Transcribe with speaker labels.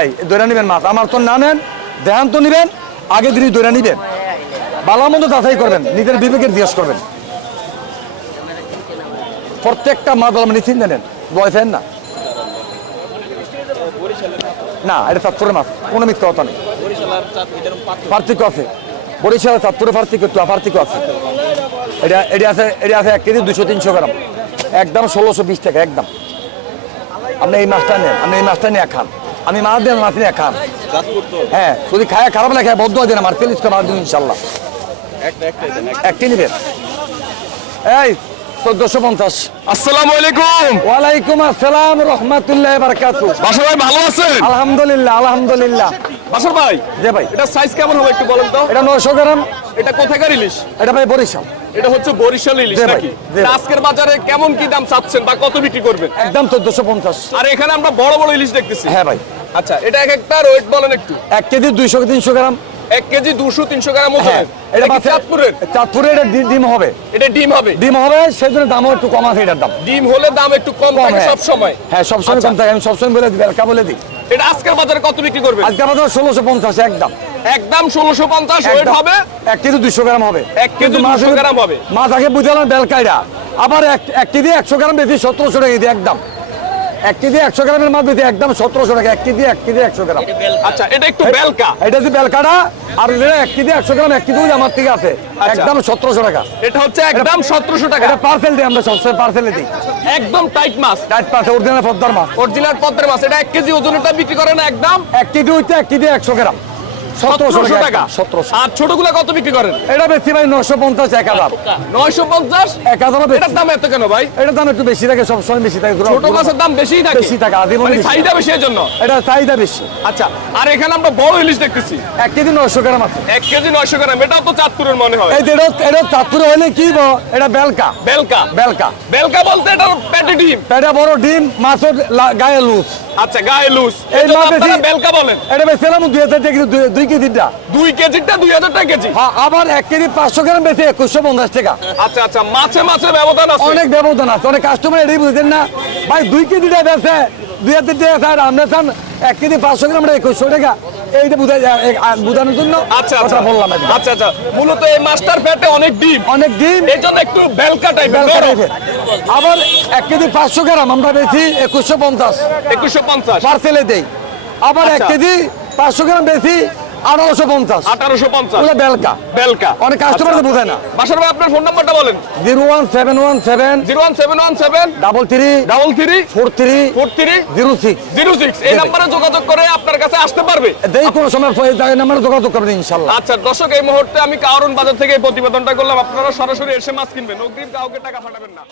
Speaker 1: এই, দৈরা নিবেন মাছ। আমার তো না নেন, দেহান তো নিবেন, আগে দিনই দৈরা নিবেন। বালা মন্দ যাচাই করবেন, নিজের বিবেকের জিজ্ঞেস করবেন। প্রত্যেকটা মাছ বলা মানে নেন ভয় ফেন না। না, এটা চাঁদপুরের মাছ, কোনো মিথ্যা কথা নেই। পার্থক্য আছে। বরিশাল চাঁদপুরের পার্থক্য একটু পার্থক্য আছে। এটা এটা আছে এটা আছে এক কেজি দুশো তিনশো গ্রাম। একদম ষোলোশো বিশ টাকা, একদম। আপনি এই মাছটা নেন, আপনি এই মাছটা নিয়ে খান। আমি দেন মাছ নিয়ে খান হ্যাঁ যদি খায় খারাপ লাগে বদ্ধ হয় না মার তেলিশ মাছ দিন ইনশাল্লাহ। একটি নেবেন এই চোদ্দশো পঞ্চাশ।
Speaker 2: আসসালামু আলাইকুম।
Speaker 1: ওয়ালাইকুম আসসালাম রহমতুল্লাহ বারকাতু
Speaker 2: ভাই ভালো আছেন?
Speaker 1: আলহামদুলিল্লাহ আলহামদুলিল্লাহ।
Speaker 2: বাসর ভাই
Speaker 1: যে ভাই।
Speaker 2: এটা সাইজ কেমন হবে একটু বলেন তো?
Speaker 1: এটা নশো গ্রাম।
Speaker 2: এটা কোথাকার ইলিশ?
Speaker 1: এটা ভাই বরিশাল।
Speaker 2: এটা হচ্ছে বরিশাল ইলিশ নাকি? আজকের বাজারে কেমন কি দাম চাচ্ছেন বা কত বিক্রি করবেন?
Speaker 1: একদম
Speaker 2: আর এখানে আমরা বড় বড় ইলিশ দেখতেছি।
Speaker 1: হ্যাঁ ভাই।
Speaker 2: আচ্ছা এটা এক ওয়েট বলেন একটু।
Speaker 1: এক কেজি গ্রাম?
Speaker 2: এক কেজি দুশো তিনশো গ্রাম
Speaker 1: হ্যাঁ
Speaker 2: ওজন এটা চাঁদপুরের?
Speaker 1: চাঁদপুরে এটা ডিম হবে।
Speaker 2: এটা ডিম হবে?
Speaker 1: ডিম হবে সেই জন্য দামও একটু কম আছে এটার দাম।
Speaker 2: ডিম হলে দাম একটু কম থাকে
Speaker 1: হ্যাঁ।
Speaker 2: সব সময়
Speaker 1: হ্যাঁ
Speaker 2: আচ্ছা।
Speaker 1: কম থাকে। আমি সবসময় বলে দিই বলে দিই।
Speaker 2: এটা আজকের বাজারে কত বিক্রি
Speaker 1: আমাদের ষোলোশো পঞ্চাশ একদম।
Speaker 2: একদম ষোলোশো পঞ্চাশ ওয়েট হবে
Speaker 1: এক কেজি দুইশো গ্রাম হবে
Speaker 2: এক কেজি 200 গ্রাম হবে।
Speaker 1: মাছ আগে বুঝালাম বেলকাইরা আবার এক এক কেজি একশো গ্রাম বেশি সতেরোশো টাকা দিয়ে একদম এক কেজি একশো গ্রামের মাছ বেশি একদম সতেরোশো টাকা এক কেজি এক কেজি একশো গ্রাম
Speaker 2: আচ্ছা এটা একটু বেলকা
Speaker 1: এটা যে বেলকাটা আর যেটা এক কেজি একশো গ্রাম এক কেজি আমার থেকে আছে
Speaker 2: আচ্ছা।
Speaker 1: একদম সতেরোশো টাকা
Speaker 2: এটা হচ্ছে একদম সতেরোশো টাকা
Speaker 1: এটা পার্সেল দিই আমরা সবসময় পার্সেলে দিই
Speaker 2: একদম টাইট মাছ
Speaker 1: টাইট পার্সেল অরিজিনাল পদ্মার মাছ
Speaker 2: অরিজিনাল পদ্মের মাছ এটা এক কেজি ওজনটা বিক্রি করে না একদম
Speaker 1: এক কেজি হইতে এক কেজি একশো গ্রাম
Speaker 2: সতেরোশো
Speaker 1: সতেরোশো
Speaker 2: টাকা
Speaker 1: টাকা? সতেরোশো।
Speaker 2: আর ছোটগুলা কত বিক্রি করেন?
Speaker 1: এটা বেশি ভাই নশো পঞ্চাশ এক হাজার।
Speaker 2: নয়শো পঞ্চাশ?
Speaker 1: এক হাজার
Speaker 2: এটার দাম এত কেন ভাই?
Speaker 1: এটার দাম একটু বেশি থাকে সবসময় বেশি থাকে
Speaker 2: ছোট মাছের দাম বেশি থাকে।
Speaker 1: বেশি থাকে, আদিমও
Speaker 2: মানে চাহিদা বেশি এর জন্য
Speaker 1: এটা চাহিদা বেশি।
Speaker 2: আচ্ছা আর এখানে আমরা বড় ইলিশ দেখতেছি।
Speaker 1: এক কেজি নশো গ্রাম আছে।
Speaker 2: এক কেজি নয়শো গ্রাম এটাও তো চাঁদপুরের মনে হয়।
Speaker 1: এটা এটা চাঁদপুরে হলে কি এটা বেলকা।
Speaker 2: বেলকা।
Speaker 1: বেলকা।
Speaker 2: বেলকা বলতে এটা পেটে ডিম
Speaker 1: এটা বড় ডিম মাছের গায়ে লুজ।
Speaker 2: আচ্ছা গায়ে লুজ।
Speaker 1: এই মাছ বেশি-
Speaker 2: বেলকা বলেন।
Speaker 1: এটা বেছিলাম দুই হাজার টাকা দুই- কেজিটা
Speaker 2: দুই কেজিটা দুই হাজার টাকা কেজি?
Speaker 1: হ্যাঁ, আবার এক কেজি পাঁচশো গ্রাম বেশি একুশশো পঞ্চাশ টাকা।
Speaker 2: আচ্ছা আচ্ছা মাছে মাছে ব্যবধান আছে।
Speaker 1: অনেক ব্যবধান আছে অনেক কাস্টমার এটাই বুঝছেন না? ভাই দুই কেজিটা বেছে দুই হাজার টাকা স্যার আমরা চান এক কেজি পাঁচশো গ্রাম একুশশো টাকা। এইটা বুঝাই বোঝানোর জন্য
Speaker 2: আচ্ছা আচ্ছা।
Speaker 1: বললাম
Speaker 2: আচ্ছা আচ্ছা। মূলত এই মাস্টার পেটে অনেক ডিম।
Speaker 1: অনেক ডিম।
Speaker 2: এই জন্য একটু বেলকা টাইপের
Speaker 1: আবার এক কেজি পাঁচশো গ্রাম আমরা বেশি একুশশো পঞ্চাশ।
Speaker 2: একুশশো পঞ্চাশ।
Speaker 1: পার্সেলে দেই। আবার এক
Speaker 2: আচ্ছা।
Speaker 1: কেজি পাঁচশো গ্রাম বেশি আঠারোশো পঞ্চাশ।
Speaker 2: আঠারোশো পঞ্চাশ।
Speaker 1: বেলকা।
Speaker 2: বেলকা।
Speaker 1: অনেক কাস্টমার বোঝে না।
Speaker 2: বাসার ভাই আপনার ফোন নাম্বারটা বলেন।
Speaker 1: Zero one seven one seven
Speaker 2: zero one seven one seven
Speaker 1: double three
Speaker 2: double three
Speaker 1: four three
Speaker 2: four three
Speaker 1: zero six.
Speaker 2: Zero six এই নাম্বারে যোগাযোগ করে আপনার কাছে আসতে পারবে।
Speaker 1: দেই কোনো সময় নাম্বার যোগাযোগ করবেন ইনশাল্লাহ
Speaker 2: আচ্ছা দর্শক এই মুহূর্তে আমি কারণ বাজার থেকে এই প্রতিবেদনটা করলাম। আপনারা সরাসরি এসে মাছ কিনবেন। অগ্রিম কাউকে টাকা পাঠাবেন না।